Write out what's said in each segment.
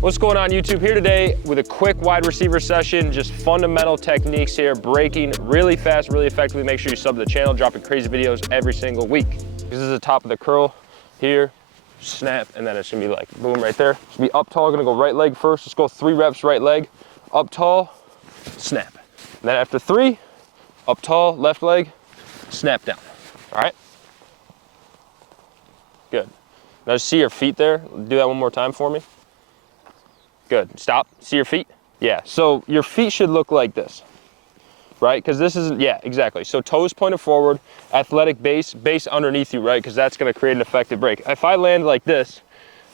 What's going on YouTube? Here today with a quick wide receiver session, just fundamental techniques here, breaking really fast, really effectively. Make sure you sub to the channel, dropping crazy videos every single week. This is the top of the curl here, snap, and then it's gonna be like boom right there. It's gonna be up tall, gonna go right leg first. Let's go 3 reps, right leg, up tall, snap. And then after 3, up tall, left leg, snap down. All right? Good. Now just see your feet there. Do that one more time for me. Good, stop, see your feet? Yeah, so your feet should look like this, right? Because this isn't, yeah, exactly. So toes pointed forward, athletic base underneath you, right? Because that's gonna create an effective break. If I land like this,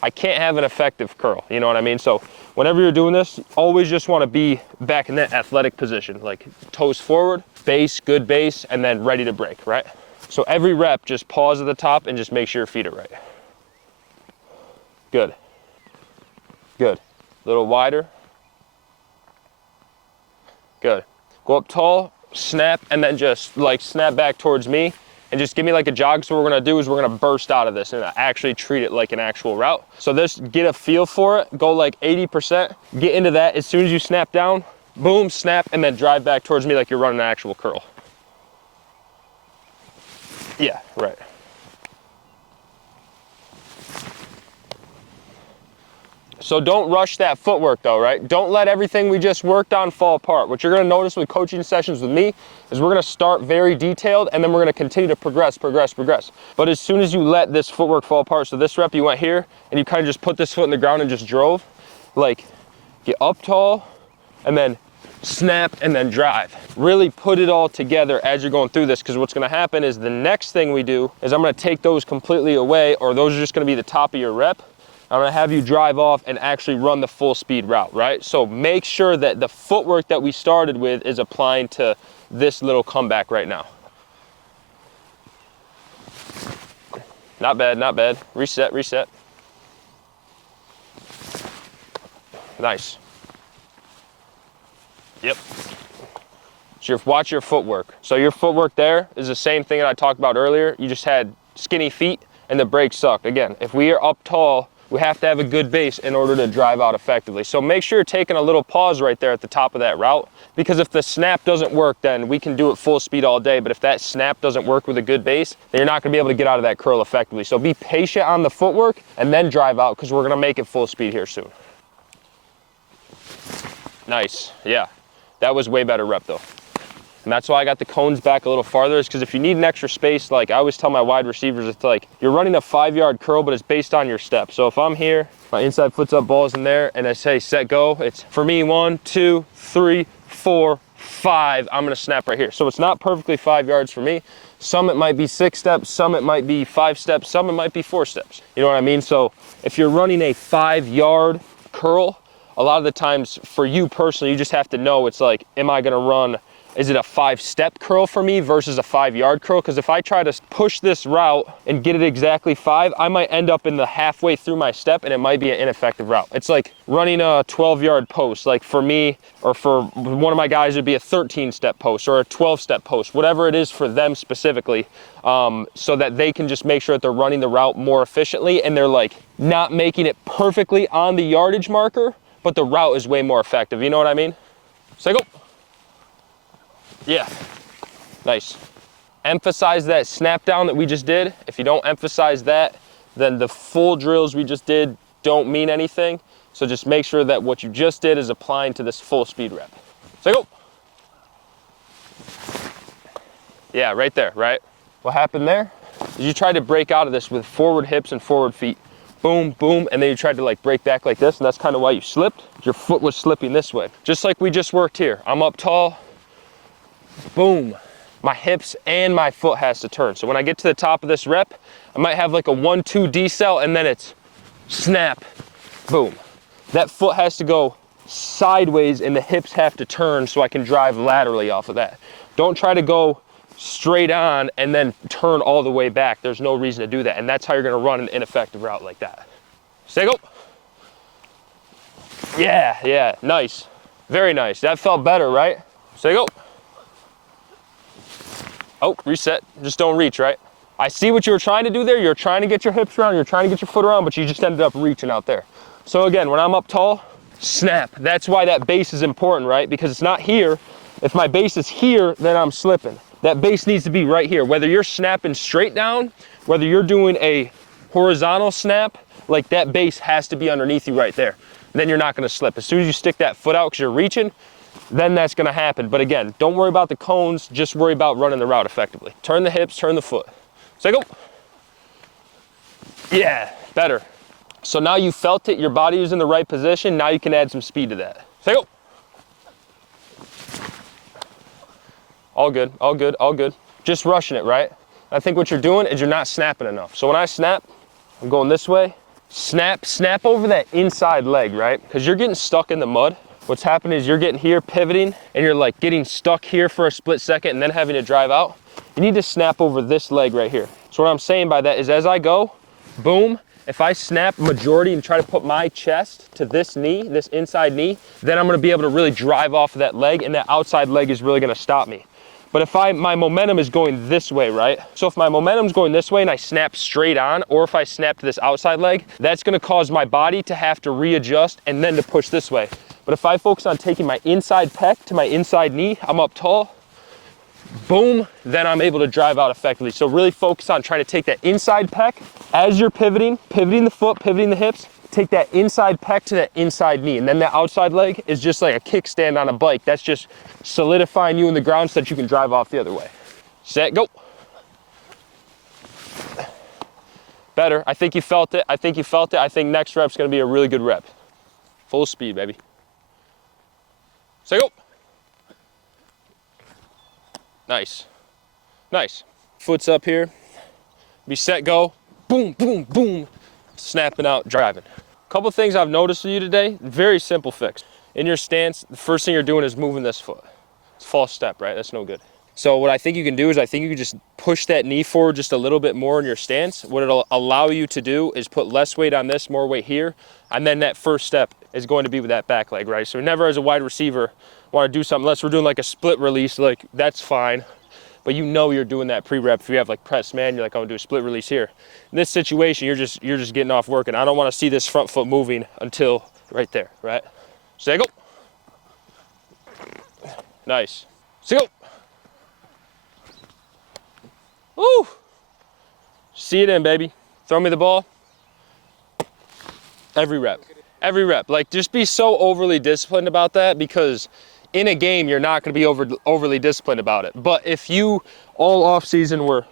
I can't have an effective curl, you know what I mean? So whenever you're doing this, always just wanna be back in that athletic position, like toes forward, base, good base, and then ready to break, right? So every rep, just pause at the top and just make sure your feet are right. Good, good. A little wider. Good. Go up tall, snap, and then just like snap back towards me and just give me like a jog. So what we're gonna do is we're gonna burst out of this and actually treat it like an actual route. So this, get a feel for it, go like 80%, get into that. As soon as you snap down, boom, snap, and then drive back towards me like you're running an actual curl. Yeah, right. So don't rush that footwork though, right? Don't let everything we just worked on fall apart. What you're gonna notice with coaching sessions with me is we're gonna start very detailed and then we're gonna continue to progress. But as soon as you let this footwork fall apart, so this rep you went here and you kind of just put this foot in the ground and just drove, like get up tall and then snap and then drive. Really put it all together as you're going through this, because what's gonna happen is the next thing we do is I'm gonna take those completely away, or those are just gonna be the top of your rep. I'm gonna have you drive off and actually run the full speed route, right? So make sure that the footwork that we started with is applying to this little comeback right now. Not bad, not bad. Reset, reset. Nice. Yep. So watch your footwork. So your footwork there is the same thing that I talked about earlier. You just had skinny feet and the break sucked. Again, if we are up tall, we have to have a good base in order to drive out effectively. So make sure you're taking a little pause right there at the top of that route, because if the snap doesn't work, then we can do it full speed all day. But if that snap doesn't work with a good base, then you're not gonna be able to get out of that curl effectively. So be patient on the footwork and then drive out, because we're gonna make it full speed here soon. Nice, yeah. That was way better rep though. And that's why I got the cones back a little farther, is because if you need an extra space, like I always tell my wide receivers, it's like you're running a 5-yard curl, but it's based on your step. So if I'm here, my inside foot's up, ball's in there, and I say set go, it's for me 1, 2, 3, 4, 5, I'm gonna snap right here. So it's not perfectly 5 yards for me. Some it might be 6 steps, some it might be 5 steps, some it might be 4 steps. You know what I mean? So if you're running a 5-yard curl, a lot of the times for you personally, you just have to know, it's like, am I gonna run, is it a 5-step curl for me versus a 5-yard curl? Because if I try to push this route and get it exactly 5, I might end up in the halfway through my step and it might be an ineffective route. It's like running a 12-yard post. Like for me, or for one of my guys, it'd be a 13-step post or a 12-step post, whatever it is for them specifically, so that they can just make sure that they're running the route more efficiently and they're like not making it perfectly on the yardage marker, but the route is way more effective. You know what I mean? So go. Yeah, nice. Emphasize that snap down that we just did. If you don't emphasize that, then the full drills we just did don't mean anything. So just make sure that what you just did is applying to this full speed rep. So go. Yeah, right there, right? What happened there is you tried to break out of this with forward hips and forward feet. Boom, boom, and then you tried to like break back like this, and that's kind of why you slipped. Your foot was slipping this way. Just like we just worked here. I'm up tall, boom. My hips and my foot has to turn. So when I get to the top of this rep, I might have like a 1-2 decel, and then it's snap, boom. That foot has to go sideways and the hips have to turn so I can drive laterally off of that. Don't try to go straight on and then turn all the way back. There's no reason to do that. And that's how you're gonna run an ineffective route like that. Stay go. Yeah, yeah, nice. Very nice. That felt better, right? Stay go. Oh, reset. Just don't reach, right? I see what you were trying to do there. You're trying to get your hips around, you're trying to get your foot around, but you just ended up reaching out there. So again, when I'm up tall, snap. That's why that base is important, right? Because it's not here. If my base is here, then I'm slipping. That base needs to be right here. Whether you're snapping straight down, whether you're doing a horizontal snap, like that base has to be underneath you right there. Then you're not gonna slip. As soon as you stick that foot out because you're reaching, then that's gonna happen. But again, don't worry about the cones, just worry about running the route effectively. Turn the hips, turn the foot. So go. Yeah, better. So now you felt it, your body is in the right position, now you can add some speed to that. So go. All good, all good, all good. Just rushing it, right? I think what you're doing is you're not snapping enough. So when I snap, I'm going this way. Snap over that inside leg, right? Because you're getting stuck in the mud. What's happening is you're getting here, pivoting, and you're like getting stuck here for a split second and then having to drive out. You need to snap over this leg right here. So what I'm saying by that is as I go, boom, if I snap majority and try to put my chest to this knee, this inside knee, then I'm gonna be able to really drive off of that leg, and that outside leg is really gonna stop me. But if my momentum is going this way, right? So if my momentum's going this way and I snap straight on, or if I snap to this outside leg, that's gonna cause my body to have to readjust and then to push this way. But if I focus on taking my inside pec to my inside knee, I'm up tall, boom, then I'm able to drive out effectively. So really focus on trying to take that inside pec as you're pivoting the foot, pivoting the hips, take that inside pec to that inside knee. And then that outside leg is just like a kickstand on a bike. That's just solidifying you in the ground so that you can drive off the other way. Set, go. Better, I think you felt it, I think you felt it. I think next rep's gonna be a really good rep. Full speed, baby. Set, go. Nice, nice. Foot's up here, be set, go, boom, boom, boom. Snapping out, driving. Couple things I've noticed with you today, very simple fix. In your stance, the first thing you're doing is moving this foot. It's false step, right? That's no good. So what I think you can do is I think you can just push that knee forward just a little bit more in your stance. What it'll allow you to do is put less weight on this, more weight here, and then that first step is going to be with that back leg, right? So never as a wide receiver want to do something, unless we're doing like a split release, like that's fine. But you know you're doing that pre-rep. If you have like press man, you're like, I'm gonna do a split release here. In this situation, you're just getting off work, and I don't want to see this front foot moving until right there, right? So go. Nice. So go. Woo! See it in, baby. Throw me the ball. Every rep. Every rep. Like, just be so overly disciplined about that, because in a game, you're not going to be overly disciplined about it. But if you all off season were,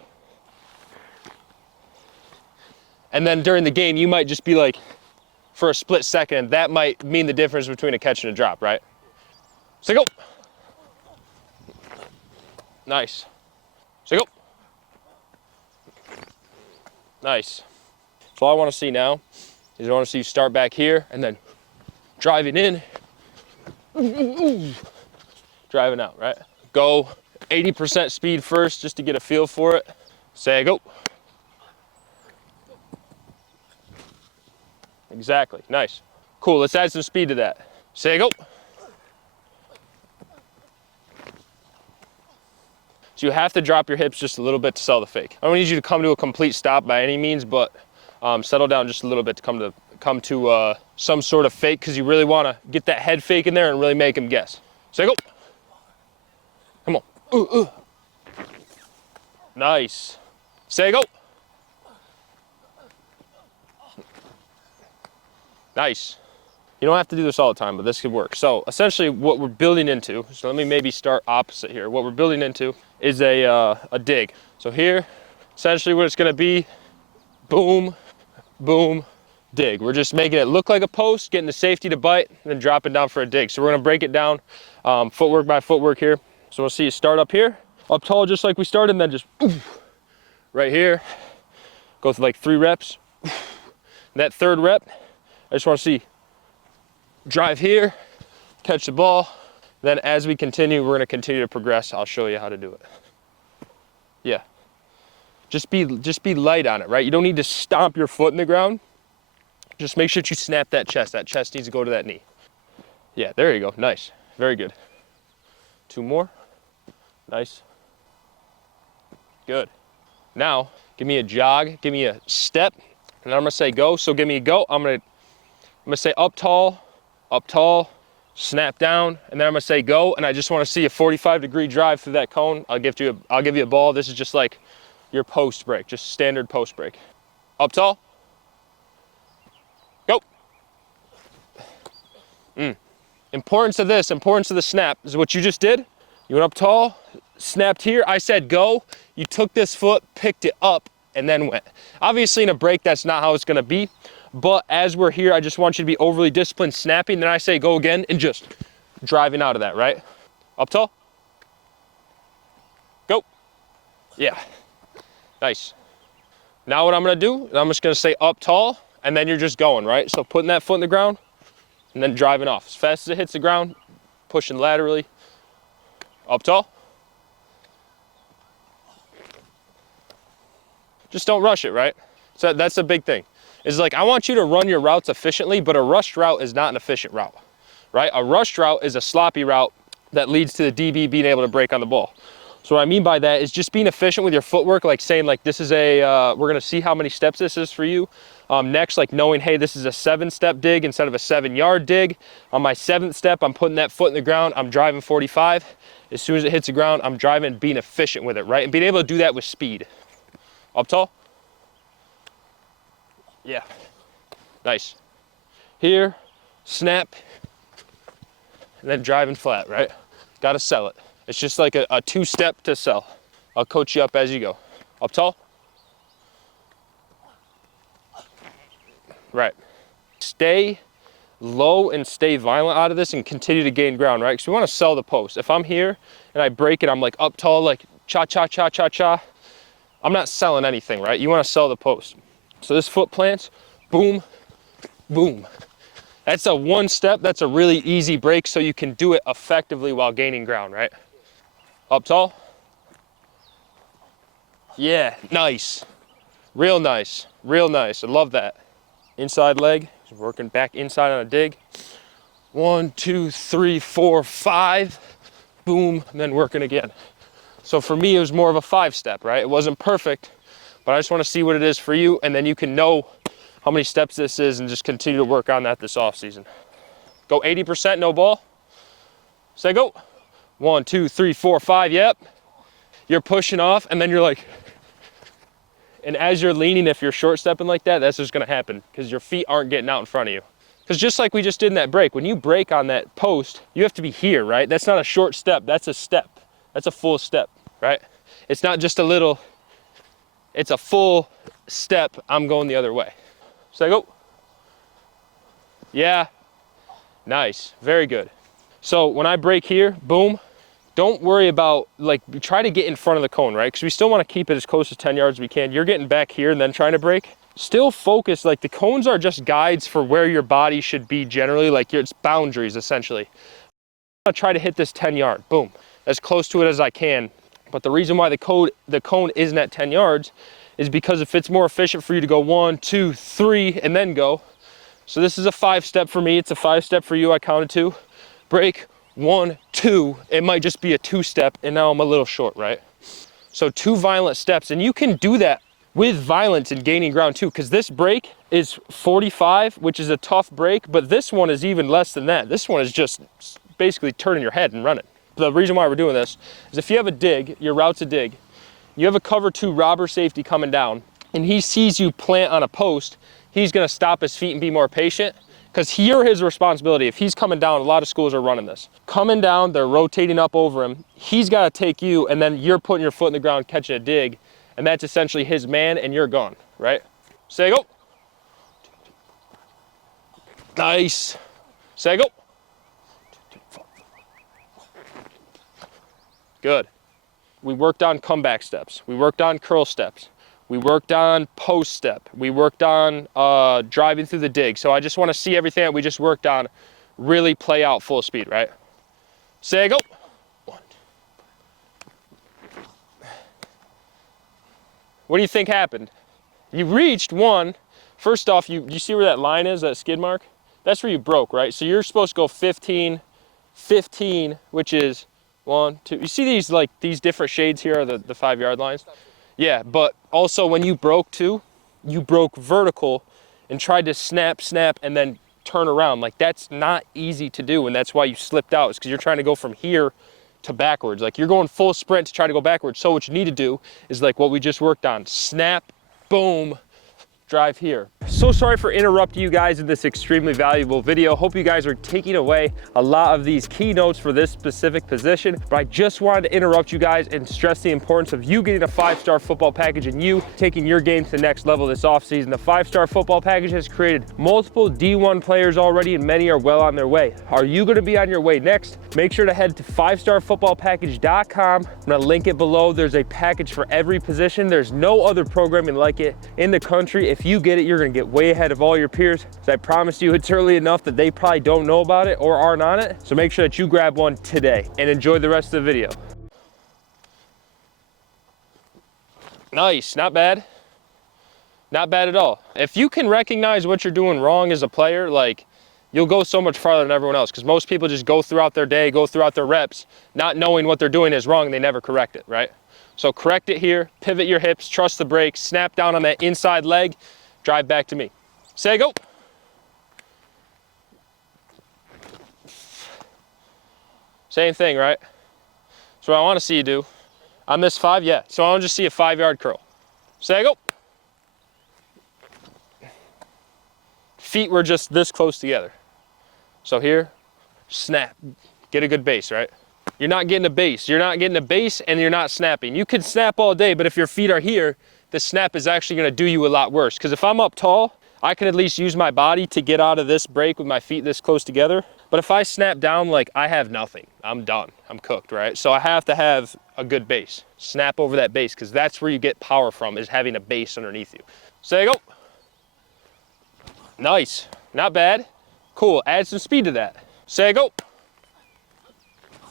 and then during the game, you might just be like, for a split second, that might mean the difference between a catch and a drop, right? So go. Nice. So go. Nice. So all I want to see now is I want to see you start back here and then driving in. Driving out, right? Go 80% speed first just to get a feel for it. Say go. Exactly, nice. Cool, let's add some speed to that. Say go. So you have to drop your hips just a little bit to sell the fake. I don't need you to come to a complete stop by any means, but settle down just a little bit to come to some sort of fake, because you really want to get that head fake in there and really make him guess. Say go. Come on. Nice. Say go. Nice. You don't have to do this all the time, but this could work. So essentially what we're building into, so let me maybe start opposite here. What we're building into is a dig. So here, essentially what it's gonna be, boom, boom, dig. We're just making it look like a post, getting the safety to bite, and then dropping down for a dig. So we're gonna break it down footwork by footwork here. So we'll see you start up here, up tall just like we started, and then just right here, go through like 3 reps. That third rep, I just wanna see drive here, catch the ball. Then as we continue, we're gonna continue to progress. I'll show you how to do it. Yeah, just be light on it, right? You don't need to stomp your foot in the ground. Just make sure that you snap that chest. That chest needs to go to that knee. Yeah, there you go, nice, very good. 2 more, nice, good. Now, give me a jog, give me a step, and I'm gonna say go. So give me a go, I'm gonna I'm gonna say up tall, snap down, and then I'm gonna say go, and I just wanna see a 45-degree drive through that cone. I'll give you a ball. This is just like your post break, just standard post break. Up tall, go. Importance of the snap is what you just did. You went up tall, snapped here. I said go. You took this foot, picked it up, and then went. Obviously in a break, that's not how it's gonna be. But as we're here, I just want you to be overly disciplined snapping. Then I say go again and just driving out of that, right? Up tall. Go. Yeah. Nice. Now what I'm gonna do, I'm just gonna say up tall, and then you're just going, right? So putting that foot in the ground, and then driving off. As fast as it hits the ground, pushing laterally. Up tall. Just don't rush it, right? So that's the big thing. Is like, I want you to run your routes efficiently, but a rushed route is not an efficient route, right? A rushed route is a sloppy route that leads to the DB being able to break on the ball. So what I mean by that is just being efficient with your footwork, like saying like, this is we're gonna see how many steps this is for you. Next, like knowing, hey, this is a 7-step dig instead of a 7-yard dig. On my 7th step, I'm putting that foot in the ground, I'm driving 45. As soon as it hits the ground, I'm driving, being efficient with it, right? And being able to do that with speed. Up tall. Yeah, nice. Here, snap, and then driving flat, right? Gotta sell it. It's just like a 2-step to sell. I'll coach you up as you go. Up tall. Right. Stay low and stay violent out of this and continue to gain ground, right? Because we want to sell the post. If I'm here and I break it, I'm like up tall, like cha-cha-cha-cha-cha. I'm not selling anything, right? You want to sell the post. So this foot plants, boom, boom. That's a 1-step, that's a really easy break so you can do it effectively while gaining ground, right? Up tall. Yeah, nice. Real nice, real nice, I love that. Inside leg, working back inside on a dig. 1, 2, 3, 4, 5, boom, and then working again. So for me, it was more of a 5-step, right? It wasn't perfect, but I just want to see what it is for you, and then you can know how many steps this is and just continue to work on that this off season. Go 80%, no ball. Say go. 1, 2, 3, 4, 5, yep. You're pushing off, and then you're like, and as you're leaning, if you're short stepping like that, that's just gonna happen because your feet aren't getting out in front of you. Because just like we just did in that break, when you break on that post, you have to be here, right? That's not a short step, that's a step. That's a full step, right? It's not just a little, it's a full step, I'm going the other way. So I go. Yeah, nice, very good. So when I break here, boom, don't worry about, like, try to get in front of the cone, right? Because we still want to keep it as close to 10 yards as we can. You're getting back here and then trying to break. Still focus, like the cones are just guides for where your body should be generally, like it's boundaries essentially. I'm gonna try to hit this 10 yard, boom, as close to it as I can. But the reason why the cone isn't at 10 yards is because if it's more efficient for you to go 1, 2, 3, and then go. So this is a 5-step for me, it's a 5-step for you, I counted 2. Break, 1, 2, it might just be a 2-step, and now I'm a little short, right? So 2 violent steps, and you can do that with violence and gaining ground too, because this break is 45, which is a tough break, but this one is even less than that. This one is just basically turning your head and running. The reason why we're doing this is if you have a dig, your route's a dig, you have a cover 2 robber safety coming down, and he sees you plant on a post, he's gonna stop his feet and be more patient, because you're his responsibility. If he's coming down, a lot of schools are running this. Coming down, they're rotating up over him, he's gotta take you, and then you're putting your foot in the ground, catching a dig, and that's essentially his man, and you're gone, right? Say go. Nice. Say go. Good. We worked on comeback steps. We worked on curl steps. We worked on post step. We worked on driving through the dig. So I just want to see everything that we just worked on really play out full speed, right? Say go. 1. What do you think happened? You reached 1. First off, you see where that line is, that skid mark? That's where you broke, right? So you're supposed to go 15, 15, which is 1, 2. You see these, like, these different shades here are the 5-yard lines? Yeah, but also when you broke too, you broke vertical and tried to snap, snap, and then turn around. Like, that's not easy to do, and that's why you slipped out, is because you're trying to go from here to backwards. Like, you're going full sprint to try to go backwards. So what you need to do is like what we just worked on. Snap, boom, drive here. So sorry for interrupting you guys in this extremely valuable video. Hope you guys are taking away a lot of these keynotes for this specific position, but I just wanted to interrupt you guys and stress the importance of you getting a 5-star football package and you taking your game to the next level this offseason. The 5-star football package has created multiple D1 players already, and many are well on their way. Are you going to be on your way next? Make sure to head to 5starfootballpackage.com. I'm going to link it below. There's a package for every position. There's no other programming like it in the country. If you get it, you're going to get way ahead of all your peers. So I promise you, it's early enough that they probably don't know about it or aren't on it. So make sure that you grab one today and enjoy the rest of the video. Nice, not bad. Not bad at all. If you can recognize what you're doing wrong as a player, like, you'll go so much farther than everyone else, because most people just go throughout their day, go throughout their reps, not knowing what they're doing is wrong, and they never correct it, right? So correct it here, pivot your hips, trust the brakes, snap down on that inside leg, drive back to me. Say go. Same thing, right? So what I want to see you do on this 5, yeah. So I want to just see a 5-yard curl. Say go. Feet were just this close together. So here, snap, get a good base, right? You're not getting a base. You're not getting a base and you're not snapping. You could snap all day, but if your feet are here, the snap is actually gonna do you a lot worse. Because if I'm up tall, I can at least use my body to get out of this break with my feet this close together. But if I snap down, like, I have nothing. I'm done, I'm cooked, right? So I have to have a good base. Snap over that base, because that's where you get power from, is having a base underneath you. Say go. Nice, not bad. Cool, add some speed to that. Say go.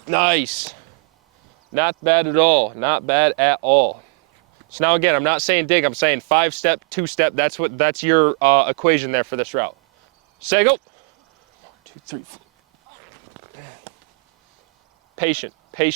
Nice. Not bad at all, not bad at all. So now again, I'm not saying dig, I'm saying 5-step, 2-step, that's your equation there for this route. Say go. 1, 2, 3, 4. Patient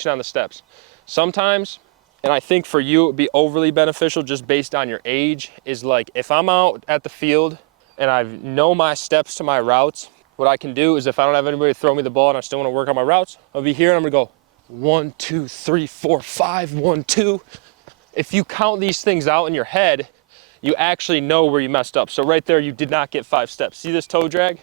on the steps. Sometimes, and I think for you it would be overly beneficial just based on your age, is like if I'm out at the field and I know my steps to my routes, what I can do is if I don't have anybody to throw me the ball and I still want to work on my routes, I'll be here and I'm gonna go 1, 2, 3, 4, 5, 1, 2. If you count these things out in your head, you actually know where you messed up. So right there, you did not get 5 steps. See this toe drag?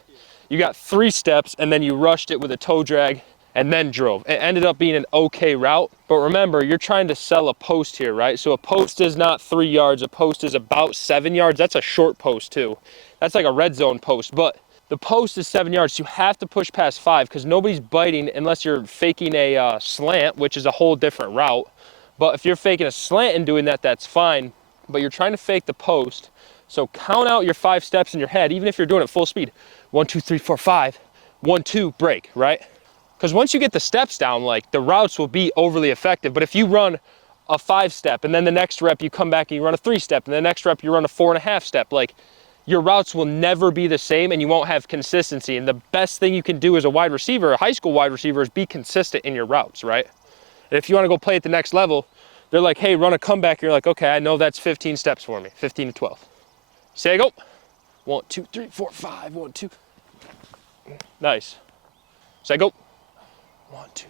You got 3 steps and then you rushed it with a toe drag and then drove. It ended up being an okay route, but remember, you're trying to sell a post here, right? So a post is not 3 yards, a post is about 7 yards. That's a short post too. That's like a red zone post, but the post is 7 yards, so you have to push past 5 because nobody's biting unless you're faking a slant, which is a whole different route. But if you're faking a slant and doing that, that's fine. But you're trying to fake the post. So count out your 5 steps in your head, even if you're doing it full speed. 1, 2, 3, 4, 5. 1, 2, break, right? Because once you get the steps down, like, the routes will be overly effective. But if you run a 5-step and then the next rep you come back and you run a 3-step and the next rep you run a 4.5-step, like, your routes will never be the same and you won't have consistency. And the best thing you can do as a wide receiver, a high school wide receiver, is be consistent in your routes, right? And if you want to go play at the next level, they're like, hey, run a comeback. You're like, okay, I know that's 15 steps for me, 15 to 12. Say go. 1, 2, 3, 4, 5, 1, 2. Nice. Say go. 1, 2,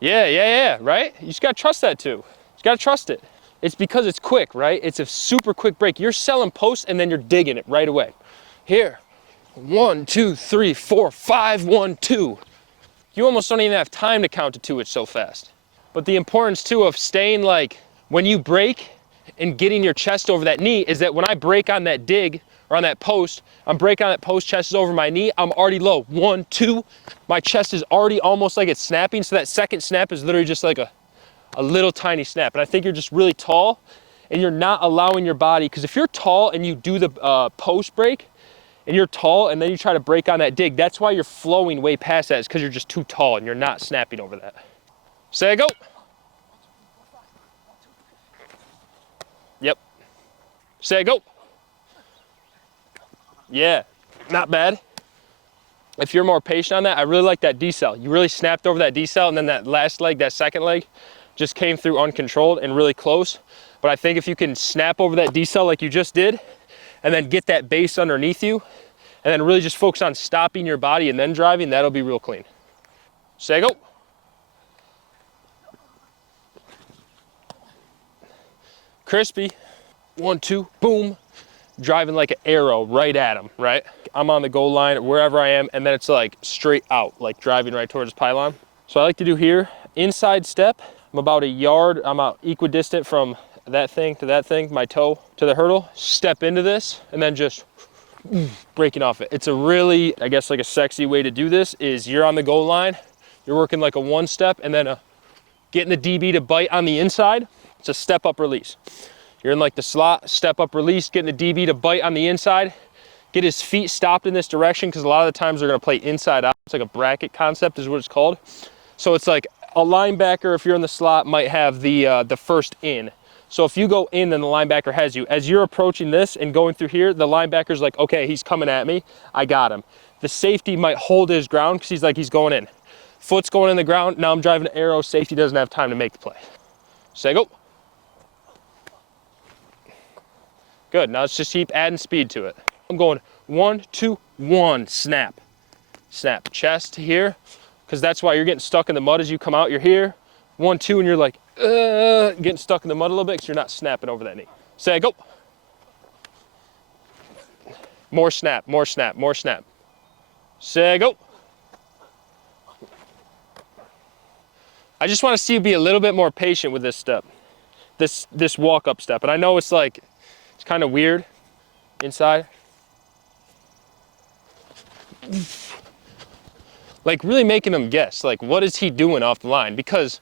3. Yeah, right? You just got to trust that too. You just got to trust it. It's because it's quick, right? It's a super quick break. You're selling posts and then you're digging it right away. Here, 1, 2, 3, 4, 5, 1, 2. You almost don't even have time to count to 2, it's so fast. But the importance too of staying, like, when you break and getting your chest over that knee is that when I break on that dig or on that post, I'm breaking on that post, chest is over my knee, I'm already low. 1, 2, my chest is already almost like it's snapping. So that second snap is literally just like a little tiny snap. And I think you're just really tall and you're not allowing your body, because if you're tall and you do the post break and you're tall and then you try to break on that dig, that's why you're flowing way past that, is because you're just too tall and you're not snapping over that. Say go. Yep. Say go. Yeah, not bad. If you're more patient on that, I really like that decel. You really snapped over that decel, and then that last leg, that second leg, just came through uncontrolled and really close. But I think if you can snap over that decel like you just did, and then get that base underneath you, and then really just focus on stopping your body and then driving, that'll be real clean. Say go. Crispy. 1, 2, boom. Driving like an arrow right at him, right? I'm on the goal line, wherever I am, and then it's like straight out, like driving right towards the pylon. So I like to do here, inside step. I'm about a yard, I'm out equidistant from that thing to that thing, my toe to the hurdle. Step into this, and then just breaking off it. It's a really, I guess like a sexy way to do this is you're on the goal line, you're working like a 1 step, and then getting the DB to bite on the inside. It's a step up release. You're in like the slot, step up release, getting the DB to bite on the inside, get his feet stopped in this direction, because a lot of the times they're gonna play inside out. It's like a bracket concept is what it's called. So it's like a linebacker, if you're in the slot, might have the first in. So if you go in, then the linebacker has you. As you're approaching this and going through here, the linebacker's like, okay, he's coming at me, I got him. The safety might hold his ground because he's going in. Foot's going in the ground, now I'm driving an arrow, safety doesn't have time to make the play. Say go. Good, now let's just keep adding speed to it. I'm going 1, 2, 1, snap. Snap, chest to here, because that's why you're getting stuck in the mud as you come out. You're here, 1, 2, and you're like, getting stuck in the mud a little bit because you're not snapping over that knee. Say go. More snap, more snap, more snap. Say go. I just want to see you be a little bit more patient with this step, this walk up step. And I know it's like, it's kind of weird inside. Like really making them guess, like what is he doing off the line? Because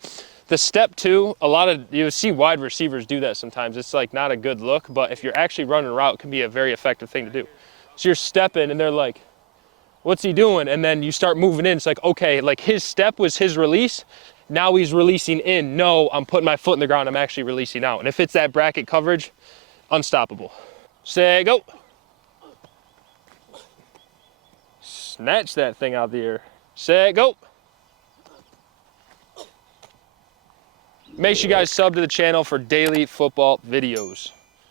the step 2, a lot of, you see wide receivers do that sometimes. It's like not a good look, but if you're actually running a route, it can be a very effective thing to do. So you're stepping and they're like, what's he doing? And then you start moving in. It's like, okay, like his step was his release. Now he's releasing in. No, I'm putting my foot in the ground. I'm actually releasing out. And if it's that bracket coverage, unstoppable. Say go. Snatch that thing out of the air. Say go. Make sure you guys sub to the channel for daily football videos.